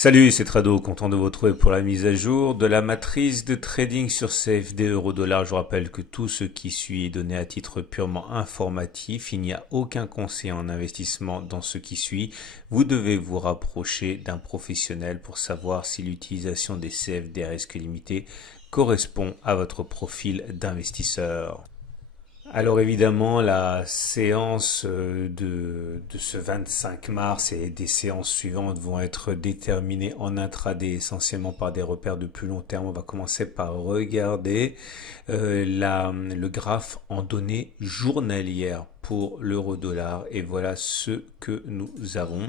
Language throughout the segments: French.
Salut, c'est Trado, content de vous retrouver pour la mise à jour de la matrice de trading sur CFD euro-dollar. Je vous rappelle que tout ce qui suit est donné à titre purement informatif. Il n'y a aucun conseil en investissement dans ce qui suit. Vous devez vous rapprocher d'un professionnel pour savoir si l'utilisation des CFD à risque limité correspond à votre profil d'investisseur. Alors évidemment, la séance de ce 25 mars et des séances suivantes vont être déterminées en intraday essentiellement par des repères de plus long terme. On va commencer par regarder le graphe en données journalières pour l'euro-dollar et voilà ce que nous avons.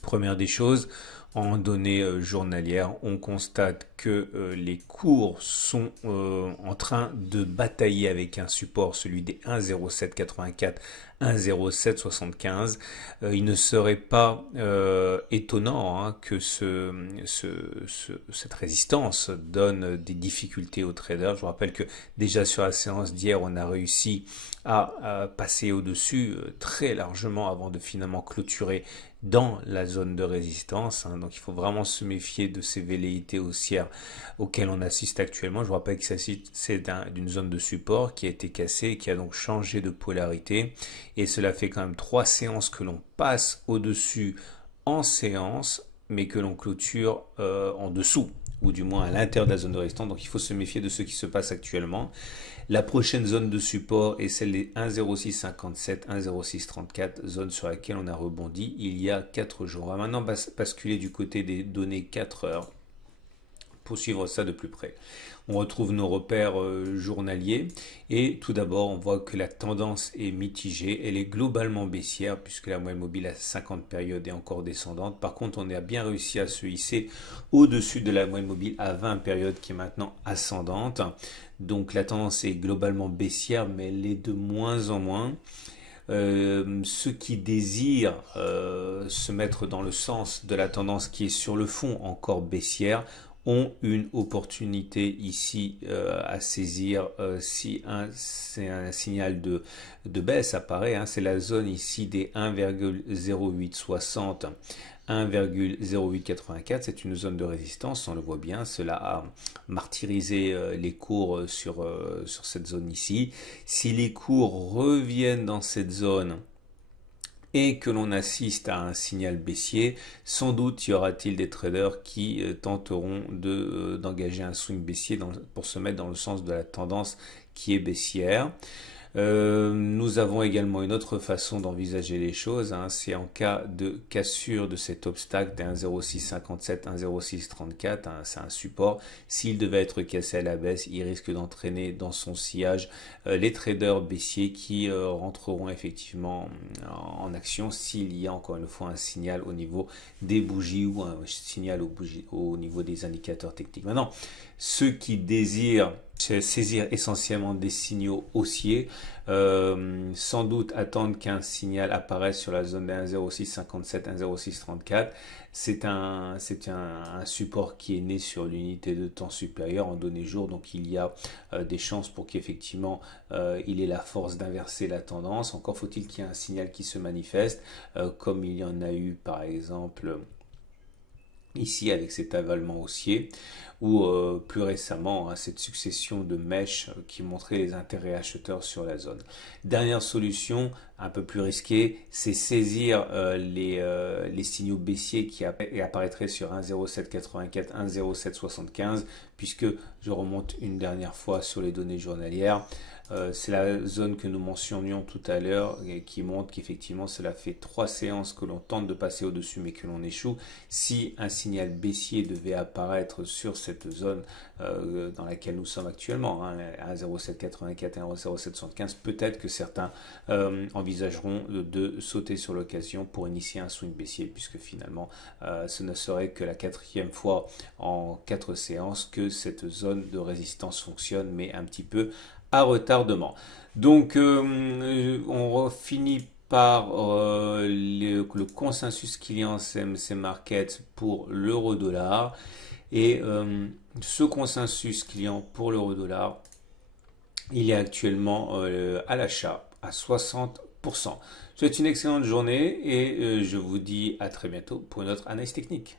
Première des choses, en données journalières, on constate que les cours sont en train de batailler avec un support, celui des 1,0784, 1,0775. Il ne serait pas étonnant que cette résistance donne des difficultés aux traders. Je vous rappelle que déjà sur la séance d'hier, on a réussi à passer au-dessus très largement avant de finalement clôturer dans la zone de résistance. Donc il faut vraiment se méfier de ces velléités haussières auxquelles on assiste actuellement. Je vous rappelle que c'est d'une zone de support qui a été cassée et qui a donc changé de polarité. Et cela fait quand même 3 séances que l'on passe au-dessus en séance, mais que l'on clôture en dessous, ou du moins à l'intérieur de la zone de résistance. Donc il faut se méfier de ce qui se passe actuellement. La prochaine zone de support est celle des 1,0657, 1,0634, zone sur laquelle on a rebondi il y a 4 jours. On va maintenant basculer du côté des données 4 heures pour suivre ça de plus près. On retrouve nos repères journaliers et tout d'abord on voit que la tendance est mitigée, elle est globalement baissière puisque la moyenne mobile à 50 périodes est encore descendante. Par contre on a bien réussi à se hisser au-dessus de la moyenne mobile à 20 périodes qui est maintenant ascendante. Donc la tendance est globalement baissière mais elle est de moins en moins. Ceux qui désirent se mettre dans le sens de la tendance qui est sur le fond encore baissière ont une opportunité ici à saisir si c'est un signal de baisse apparaît. C'est la zone ici des 1,0860. 1,0884, c'est une zone de résistance, on le voit bien, cela a martyrisé les cours sur cette zone ici. Si les cours reviennent dans cette zone et que l'on assiste à un signal baissier, sans doute y aura-t-il des traders qui tenteront d'engager un swing baissier pour se mettre dans le sens de la tendance qui est baissière. Nous avons également une autre façon d'envisager les choses, c'est en cas de cassure de cet obstacle des 1,0657, 1,0634, c'est un support. S'il devait être cassé à la baisse, il risque d'entraîner dans son sillage les traders baissiers qui rentreront effectivement en action s'il y a encore une fois un signal au niveau des bougies ou un signal au niveau des indicateurs techniques. Maintenant, ceux qui désirent saisir essentiellement des signaux haussiers, sans doute attendre qu'un signal apparaisse sur la zone de 1,0657, 1,0634. C'est un support qui est né sur l'unité de temps supérieure en données jour, donc il y a des chances pour qu'effectivement il ait la force d'inverser la tendance. Encore faut-il qu'il y ait un signal qui se manifeste, comme il y en a eu par exemple ici avec cet avalement haussier ou plus récemment cette succession de mèches qui montrait les intérêts acheteurs sur la zone. Dernière solution un peu plus risquée, c'est saisir les signaux baissiers qui apparaîtraient sur 1,0784, 1,0775 puisque je remonte une dernière fois sur les données journalières. C'est la zone que nous mentionnions tout à l'heure qui montre qu'effectivement cela fait 3 séances que l'on tente de passer au-dessus mais que l'on échoue. Si un signal baissier devait apparaître sur cette zone dans laquelle nous sommes actuellement, 1,0784 et 1,0775, peut-être que certains envisageront de sauter sur l'occasion pour initier un swing baissier puisque finalement ce ne serait que la 4e fois en 4 séances que cette zone de résistance fonctionne mais un petit peu à retardement. Donc on finit par le consensus client CMC Market pour l'euro-dollar et ce consensus client pour l'euro-dollar il est actuellement à l'achat à 60%. Je vous souhaite une excellente journée et je vous dis à très bientôt pour une autre analyse technique.